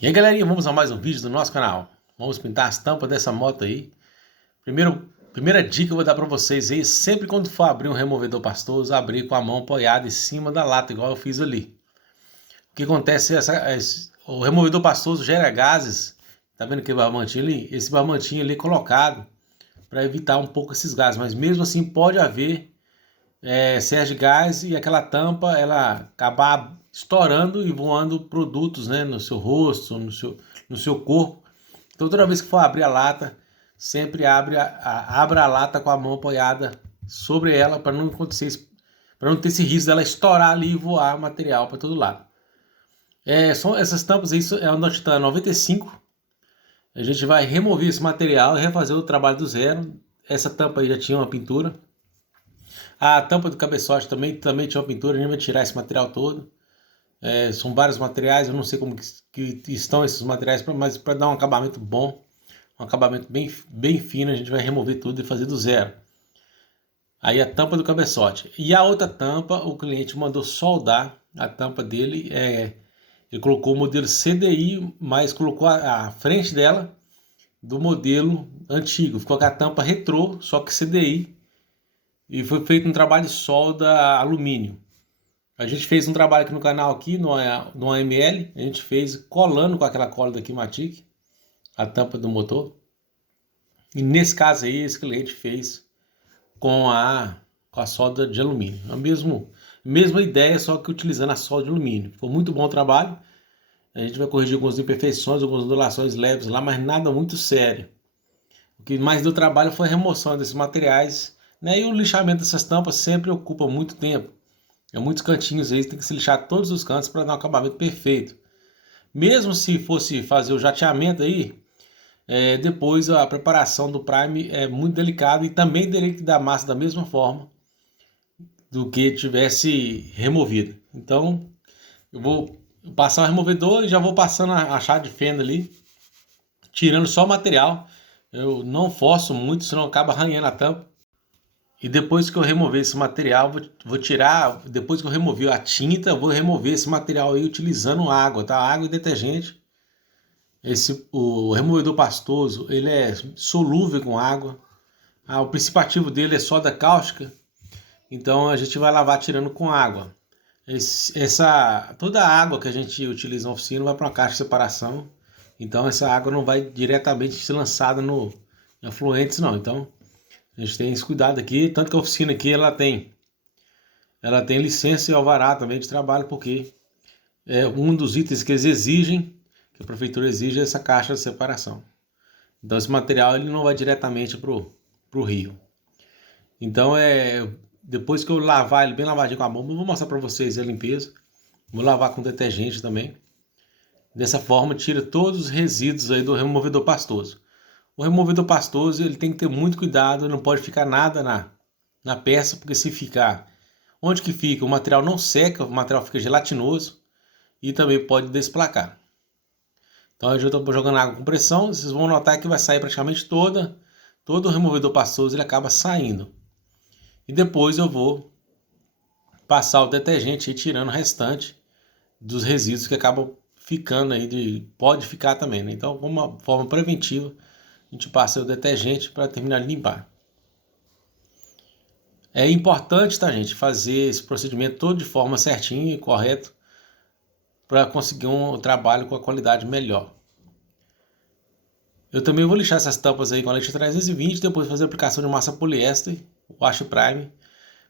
E aí, galerinha, vamos a mais um vídeo do nosso canal. Vamos pintar as tampas dessa moto aí. Primeira dica que eu vou dar para vocês aí, sempre quando for abrir um removedor pastoso, abrir com a mão apoiada em cima da lata, igual eu fiz ali. O que acontece é o removedor pastoso gera gases, tá vendo aquele barbantinho ali? Esse barbantinho ali é colocado para evitar um pouco esses gases, mas mesmo assim pode haver excesso de gás e aquela tampa ela acabar estourando e voando produtos, né, no seu rosto, no seu corpo. Então toda vez que for abrir a lata, sempre abra a lata com a mão apoiada sobre ela para não acontecer, para não ter esse risco dela estourar ali e voar material para todo lado. São essas tampas aí, é uma Titan 95. A gente vai remover esse material e refazer o trabalho do zero. Essa tampa aí já tinha uma pintura. A tampa do cabeçote também tinha uma pintura, a gente vai tirar esse material todo. São vários materiais, eu não sei como que estão esses materiais, mas para dar um acabamento bom, um acabamento bem fino, a gente vai remover tudo e fazer do zero. Aí a tampa do cabeçote. E a outra tampa, o cliente mandou soldar a tampa dele, ele colocou o modelo CDI, mas colocou a frente dela do modelo antigo, ficou com a tampa retrô, só que CDI, e foi feito um trabalho de solda alumínio. A gente fez um trabalho aqui no canal, aqui no AML, a gente fez colando com aquela cola da Kimatic, a tampa do motor. E nesse caso aí, esse cliente fez com a solda de alumínio. A mesma ideia, só que utilizando a solda de alumínio. Ficou muito bom o trabalho. A gente vai corrigir algumas imperfeições, algumas ondulações leves lá, mas nada muito sério. O que mais deu trabalho foi a remoção desses materiais, né? E o lixamento dessas tampas sempre ocupa muito tempo. Muitos cantinhos aí, tem que se lixar todos os cantos para dar um acabamento perfeito. Mesmo se fosse fazer o jateamento aí, depois a preparação do prime é muito delicada e também teria que dar massa da mesma forma do que tivesse removido. Então eu vou passar o removedor e já vou passando a chave de fenda ali, tirando só o material. Eu não forço muito, senão acaba arranhando a tampa. E depois que eu remover esse material, vou tirar, depois que eu removi a tinta, vou remover esse material aí utilizando água, tá? Água e detergente. O removedor pastoso, ele é solúvel com água. O princípio ativo dele é soda cáustica, então a gente vai lavar tirando com água. Toda a água que a gente utiliza na oficina vai para uma caixa de separação, então essa água não vai diretamente ser lançada em afluentes não, então a gente tem esse cuidado aqui, tanto que a oficina aqui ela tem licença e alvará também de trabalho, porque é um dos itens que eles exigem, que a prefeitura exige, é essa caixa de separação. Então esse material ele não vai diretamente pro rio. Então depois que eu lavar ele bem lavadinho com a bomba, eu vou mostrar para vocês a limpeza. Vou lavar com detergente também. Dessa forma tira todos os resíduos aí do removedor pastoso. O removedor pastoso ele tem que ter muito cuidado, não pode ficar nada na peça, porque se ficar, onde que fica? O material não seca, o material fica gelatinoso e também pode desplacar. Então eu estou jogando água com pressão, vocês vão notar que vai sair praticamente todo o removedor pastoso, ele acaba saindo. E depois eu vou passar o detergente e tirando o restante dos resíduos que acabam ficando aí, pode ficar também, né? Então, como uma forma preventiva, a gente passa o detergente para terminar de limpar. É importante, tá, gente, fazer esse procedimento todo de forma certinha e correto para conseguir um trabalho com a qualidade melhor. Eu também vou lixar essas tampas aí com a lixa 320, depois fazer a aplicação de massa poliéster, wash prime,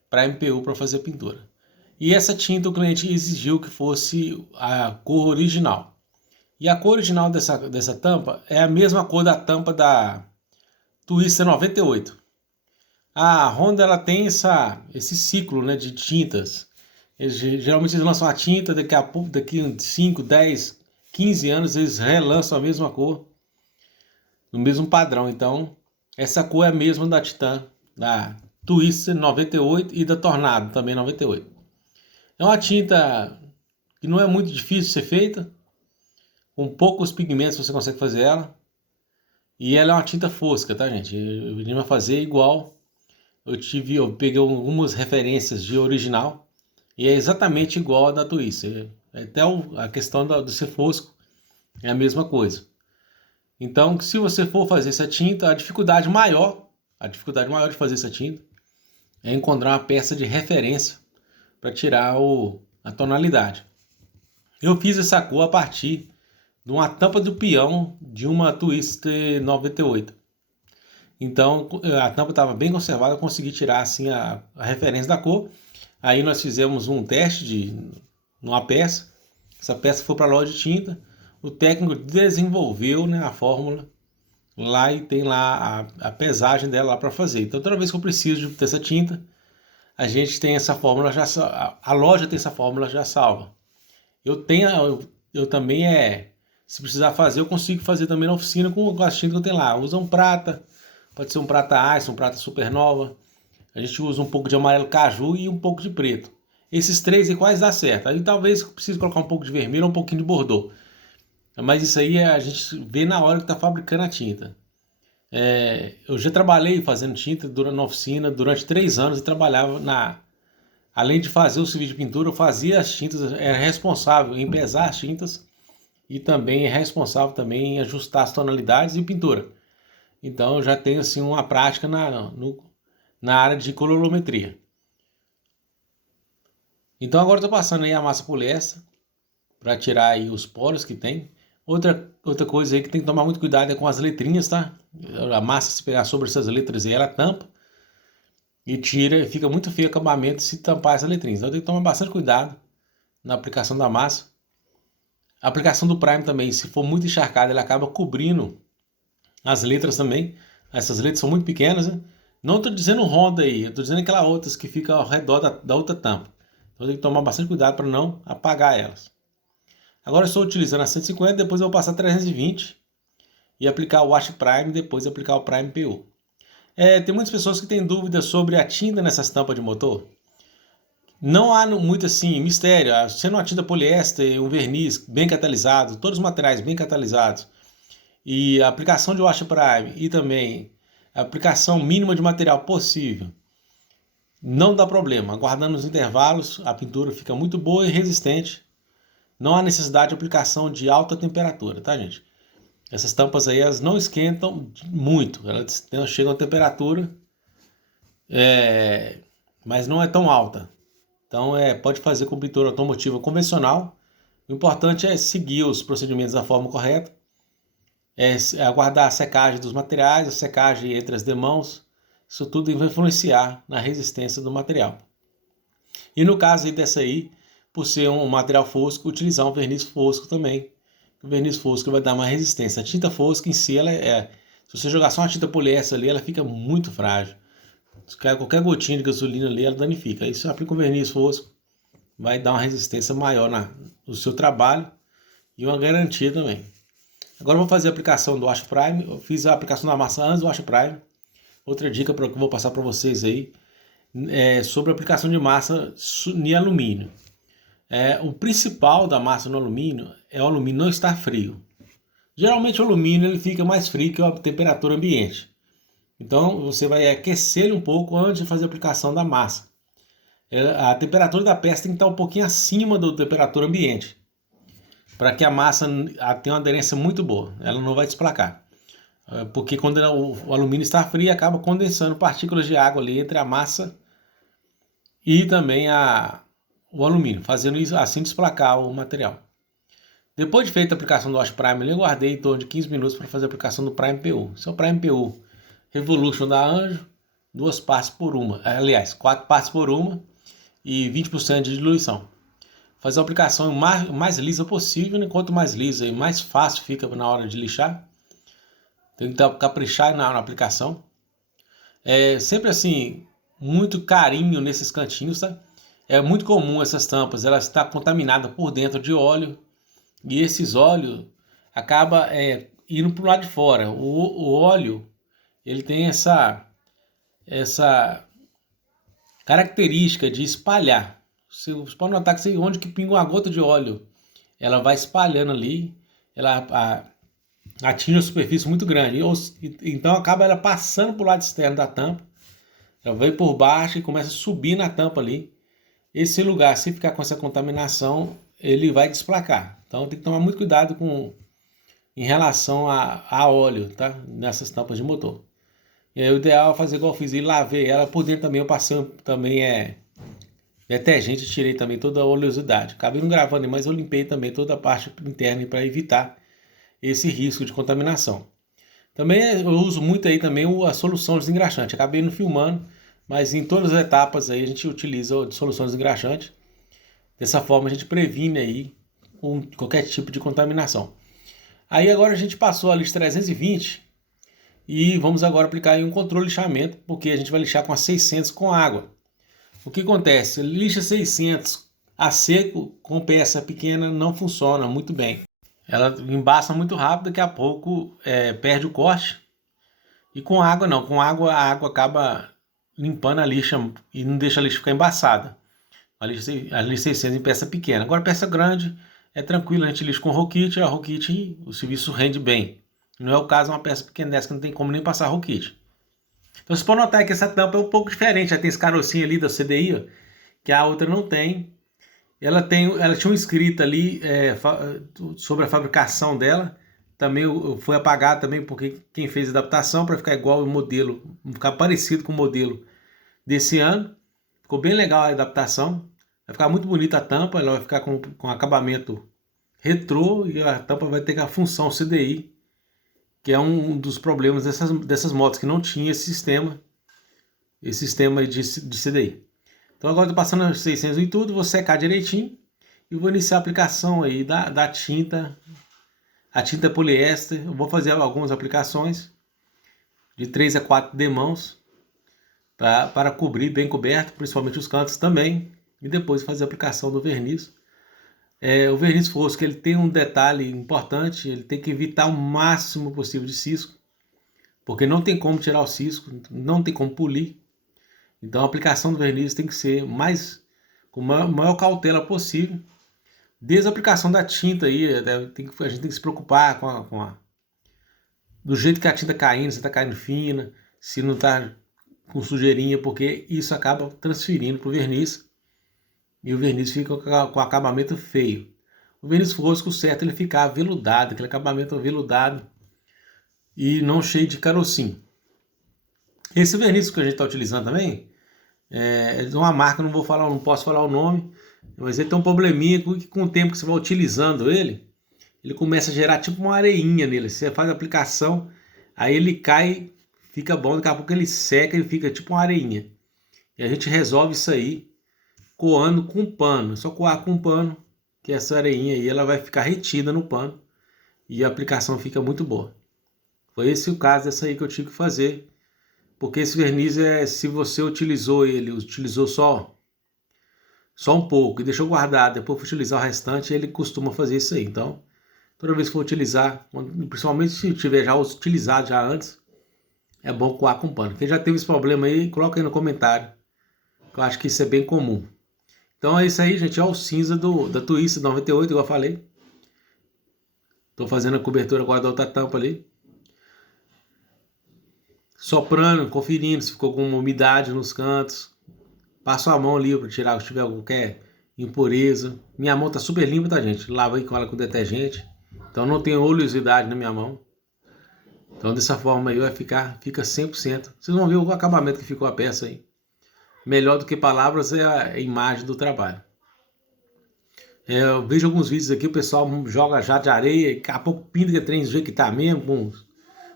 para MPU para fazer a pintura. E essa tinta o cliente exigiu que fosse a cor original. E a cor original dessa tampa é a mesma cor da tampa da Twister 98. A Honda ela tem esse ciclo, né, de tintas. Geralmente eles lançam a tinta, daqui 5, 10, 15 anos eles relançam a mesma cor, no mesmo padrão. Então, essa cor é a mesma da Titan, da Twister 98 e da Tornado também 98. É uma tinta que não é muito difícil de ser feita, com poucos pigmentos você consegue fazer ela. E ela é uma tinta fosca, tá, gente? Eu vim a fazer igual. Eu peguei algumas referências de original e é exatamente igual a da Twister. Até a questão do ser fosco é a mesma coisa. Então, se você for fazer essa tinta, a dificuldade maior de fazer essa tinta é encontrar uma peça de referência para tirar a tonalidade. Eu fiz essa cor a partir de uma tampa do peão de uma Twister 98. Então a tampa estava bem conservada, eu consegui tirar assim a referência da cor. Aí nós fizemos um teste numa peça. Essa peça foi para a loja de tinta. O técnico desenvolveu, né, a fórmula lá e tem lá a pesagem dela lá para fazer. Então toda vez que eu preciso dessa tinta, a gente tem essa fórmula já, a loja tem essa fórmula já salva. Eu também se precisar fazer, eu consigo fazer também na oficina com as tintas que eu tenho lá. Usa um prata, pode ser um prata ice, um prata supernova. A gente usa um pouco de amarelo caju e um pouco de preto. Esses três aí quase dá certo. Aí talvez precise colocar um pouco de vermelho ou um pouquinho de bordô. Mas isso aí a gente vê na hora que está fabricando a tinta. Eu já trabalhei fazendo tinta na oficina durante 3 anos e trabalhava além de fazer o serviço de pintura, eu fazia as tintas, era responsável em pesar as tintas e também é responsável também em ajustar as tonalidades e pintura. Então eu já tenho assim uma prática na área de colorimetria. Então agora estou passando aí a massa poliéster para tirar aí os poros que tem. Outra coisa aí que tem que tomar muito cuidado é com as letrinhas, tá? A massa, se pegar sobre essas letras aí, ela tampa e tira, e fica muito feio o acabamento se tampar essas letrinhas. Então tem que tomar bastante cuidado na aplicação da massa. A aplicação do prime também, se for muito encharcada, ela acaba cobrindo as letras também. Essas letras são muito pequenas, né? Não estou dizendo ronda aí, eu estou dizendo aquelas outras que ficam ao redor da outra tampa. Então tem que tomar bastante cuidado para não apagar elas. Agora eu estou utilizando a 150, depois eu vou passar 320 e aplicar o Wash Prime, depois aplicar o Prime PU. Tem muitas pessoas que têm dúvidas sobre a tinta nessas tampas de motor. Não há muito assim mistério, sendo uma tinta poliéster, um verniz bem catalisado, todos os materiais bem catalisados e a aplicação de Wash Prime e também a aplicação mínima de material possível, não dá problema. Aguardando os intervalos, a pintura fica muito boa e resistente. Não há necessidade de aplicação de alta temperatura, tá, gente? Essas tampas aí, elas não esquentam muito. Elas chegam a temperatura, mas não é tão alta. Então, pode fazer com pintura automotiva convencional. O importante é seguir os procedimentos da forma correta. Aguardar a secagem dos materiais, a secagem entre as demãos. Isso tudo vai influenciar na resistência do material. E no caso aí dessa aí, por ser um material fosco, utilizar um verniz fosco também. O verniz fosco vai dar mais resistência. A tinta fosca em si, se você jogar só uma tinta poliéster ali, ela fica muito frágil. Se cair qualquer gotinha de gasolina ali, ela danifica. Aí você aplica um verniz fosco, vai dar uma resistência maior no seu trabalho e uma garantia também. Agora eu vou fazer a aplicação do Wash Prime. Eu fiz a aplicação da massa antes do Wash Prime. Outra dica que eu vou passar para vocês aí é sobre a aplicação de massa em alumínio. O principal da massa no alumínio é o alumínio não estar frio. Geralmente o alumínio ele fica mais frio que a temperatura ambiente. Então você vai aquecer ele um pouco antes de fazer a aplicação da massa. A temperatura da peça tem que estar um pouquinho acima da temperatura ambiente, para que a massa tenha uma aderência muito boa. Ela não vai desplacar. Porque quando o alumínio está frio, acaba condensando partículas de água ali entre a massa e também o alumínio, fazendo isso assim desplacar o material. Depois de feita a aplicação do Wash Prime, eu guardei em torno de 15 minutos para fazer a aplicação do Prime PU. Esse é o Prime PU Revolution da Anjo, 2 partes por uma. Aliás, 4 partes por uma e 20% de diluição. Fazer a aplicação o mais lisa possível, né? Quanto mais lisa, mais fácil fica na hora de lixar. Tem que caprichar na aplicação. Sempre assim, muito carinho nesses cantinhos, tá? É muito comum essas tampas, elas estão contaminadas por dentro de óleo e esses óleos acabam indo para o lado de fora. O óleo, ele tem essa característica de espalhar. Você pode notar que onde que pinga uma gota de óleo, ela vai espalhando ali, ela atinge uma superfície muito grande. Então acaba ela passando para o lado externo da tampa, ela vai por baixo e começa a subir na tampa ali. Esse lugar, se ficar com essa contaminação, ele vai desplacar. Então tem que tomar muito cuidado com em relação a óleo, tá? Nessas tampas de motor. E aí o ideal é fazer igual eu fiz, e lavei ela por dentro também, eu passei também detergente, tirei também toda a oleosidade. Acabei não gravando, mas eu limpei também toda a parte interna para evitar esse risco de contaminação. Também eu uso muito aí também a solução desengraxante. Acabei não filmando, mas em todas as etapas aí a gente utiliza a solução desengraxante. Dessa forma a gente previne aí qualquer tipo de contaminação. Aí agora a gente passou a lixo 320 e vamos agora aplicar aí um controle de lixamento, porque a gente vai lixar com a 600 com água. O que acontece? Lixa 600 a seco com peça pequena não funciona muito bem. Ela embaça muito rápido, daqui a pouco perde o corte. E com água não, com água a água acaba limpando a lixa e não deixa a lixa ficar embaçada. A lixa 600 em peça pequena. Agora peça grande é tranquilo, a gente lixa com roquite, a roquite o serviço rende bem. Não é o caso de uma peça pequena dessa que não tem como nem passar roquite. Então você pode notar que essa tampa é um pouco diferente, já tem esse carocinho ali da CDI, ó, que a outra não tem. Ela tinha um escrito ali sobre a fabricação dela, também foi apagado também porque quem fez a adaptação para ficar igual o modelo, ficar parecido com o modelo desse ano. Ficou bem legal a adaptação, vai ficar muito bonita a tampa, ela vai ficar com acabamento retrô e a tampa vai ter a função CDI, que é um dos problemas dessas motos, que não tinha esse sistema de CDI. Então agora estou passando as 600 em tudo, vou secar direitinho e vou iniciar a aplicação aí da tinta, a tinta poliéster. Eu vou fazer algumas aplicações de 3 a 4 demãos para cobrir bem coberto, principalmente os cantos também, e depois fazer a aplicação do verniz. O verniz fosco ele tem um detalhe importante, ele tem que evitar o máximo possível de cisco, porque não tem como tirar o cisco, não tem como polir. Então a aplicação do verniz tem que ser com a maior cautela possível. Desde a aplicação da tinta aí, a gente tem que se preocupar do jeito que a tinta caindo, se está caindo fina, se não está com sujeirinha, porque isso acaba transferindo para o verniz e o verniz fica com acabamento feio. O verniz fosco, certo, ele fica aveludado, aquele acabamento aveludado e não cheio de carocinho. Esse verniz que a gente está utilizando também é de uma marca, não posso falar o nome, mas ele tem um probleminha que com o tempo que você vai utilizando ele começa a gerar tipo uma areinha nele. Você faz a aplicação, aí ele cai, fica bom, daqui a pouco ele seca e fica tipo uma areinha. E a gente resolve isso aí coando com pano. É só coar com pano, que essa areinha aí ela vai ficar retida no pano e a aplicação fica muito boa. Foi esse o caso dessa aí que eu tive que fazer. Porque esse verniz se você utilizou só um pouco e deixou guardado, depois for utilizar o restante, ele costuma fazer isso aí. Então, toda vez que for utilizar, principalmente se tiver já utilizado já antes, é bom coar com pano. Quem já teve esse problema aí, coloca aí no comentário, que eu acho que isso é bem comum. Então é isso aí, gente, é o cinza da Twister 98, igual eu falei. Estou fazendo a cobertura agora da outra tampa ali. Soprando, conferindo se ficou com uma umidade nos cantos. Passo a mão ali para tirar se tiver qualquer impureza. Minha mão tá super limpa, tá, gente? Lavei com ela com detergente. Então não tem oleosidade na minha mão. Então dessa forma aí fica 100%. Vocês vão ver o acabamento que ficou a peça aí. Melhor do que palavras é a imagem do trabalho. Eu vejo alguns vídeos aqui, o pessoal joga jato de areia, daqui a pouco pinta que trem do jeito que tá mesmo,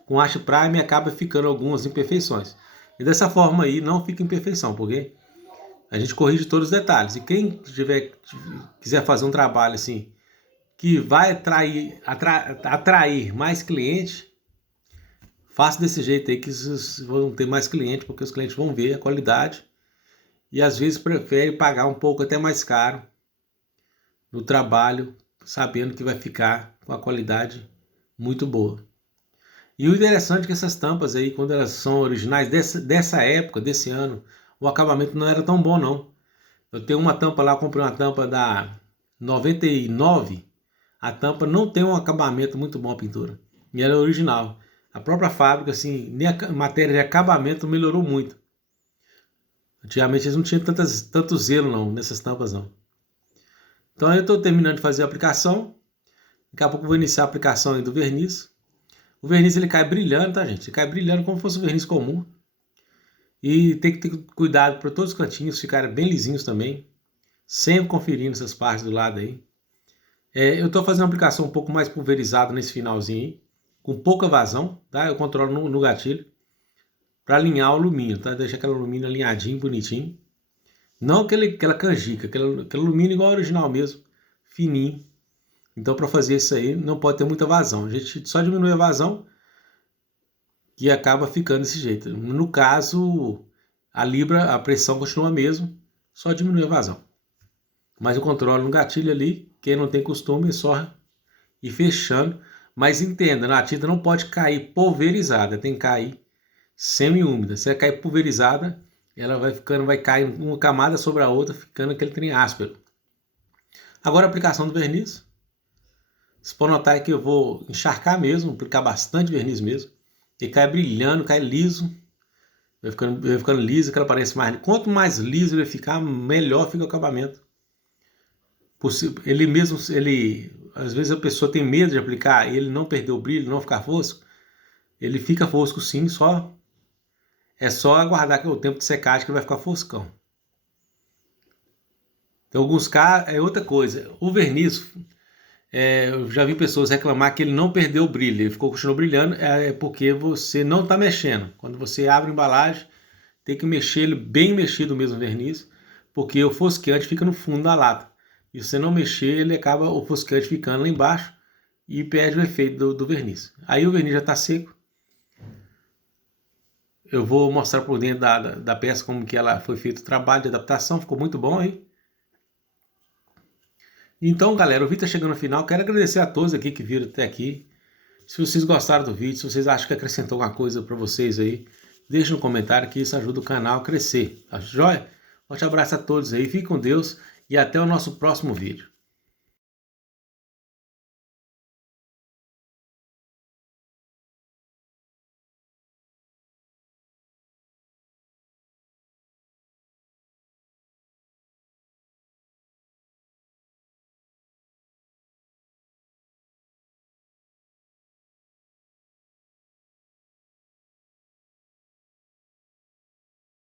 com haste prime acaba ficando algumas imperfeições. E dessa forma aí não fica imperfeição, porque a gente corrige todos os detalhes. E quem quiser fazer um trabalho assim, que vai atrair mais cliente, faça desse jeito aí que vocês vão ter mais cliente, porque os clientes vão ver a qualidade e às vezes prefere pagar um pouco até mais caro no trabalho, sabendo que vai ficar com a qualidade muito boa. E o interessante é que essas tampas aí, quando elas são originais dessa época, desse ano, o acabamento não era tão bom não. Eu tenho uma tampa lá, eu comprei uma tampa da 99, a tampa não tem um acabamento muito bom a pintura, e ela é original. A própria fábrica, assim, nem a matéria de acabamento melhorou muito. Antigamente eles não tinham tanto zelo não, nessas tampas não. Então eu estou terminando de fazer a aplicação. Daqui a pouco eu vou iniciar a aplicação aí do verniz. O verniz ele cai brilhando, tá, gente? Ele cai brilhando como se fosse um verniz comum. E tem que ter cuidado para todos os cantinhos ficarem bem lisinhos também. Sempre conferindo essas partes do lado aí. Eu estou fazendo uma aplicação um pouco mais pulverizada nesse finalzinho aí. Com pouca vazão, tá? Eu controlo no gatilho. Para alinhar o alumínio, tá? Deixar aquele alumínio alinhadinho, bonitinho. Não aquela canjica, aquele alumínio igual ao original mesmo. Fininho. Então para fazer isso aí não pode ter muita vazão. A gente só diminui a vazão que acaba ficando desse jeito. No caso, a libra, a pressão continua a mesma, só diminui a vazão. Mas eu controlo no gatilho ali, quem não tem costume é só ir fechando. Mas entenda, a tinta não pode cair pulverizada, tem que cair semi-úmida. Se ela cair pulverizada, ela vai cair uma camada sobre a outra, ficando aquele trem áspero. Agora a aplicação do verniz. Você pode notar que eu vou encharcar mesmo, aplicar bastante verniz mesmo. Ele cai brilhando, cai liso. Vai ficando liso, que ela parece mais. Quanto mais liso ele ficar, melhor fica o acabamento. Ele mesmo, às vezes a pessoa tem medo de aplicar e ele não perder o brilho, não ficar fosco. Ele fica fosco sim, é só aguardar o tempo de secagem que ele vai ficar foscão. Então, alguns casos, é outra coisa. O verniz, eu já vi pessoas reclamar que ele não perdeu o brilho, ele continuou brilhando, é porque você não está mexendo. Quando você abre a embalagem, tem que mexer ele bem mexido mesmo o verniz, porque o fosqueante fica no fundo da lata. E se você não mexer, ele acaba o fosqueante ficando lá embaixo e perde o efeito do verniz. Aí o verniz já está seco. Eu vou mostrar por dentro da peça como que ela foi feito o trabalho de adaptação, ficou muito bom aí. Então, galera, o vídeo está chegando no final. Quero agradecer a todos aqui que viram até aqui. Se vocês gostaram do vídeo, se vocês acham que acrescentou alguma coisa para vocês aí, deixe no comentário que isso ajuda o canal a crescer. Tá joia? Forte abraço a todos aí, fiquem com Deus e até o nosso próximo vídeo.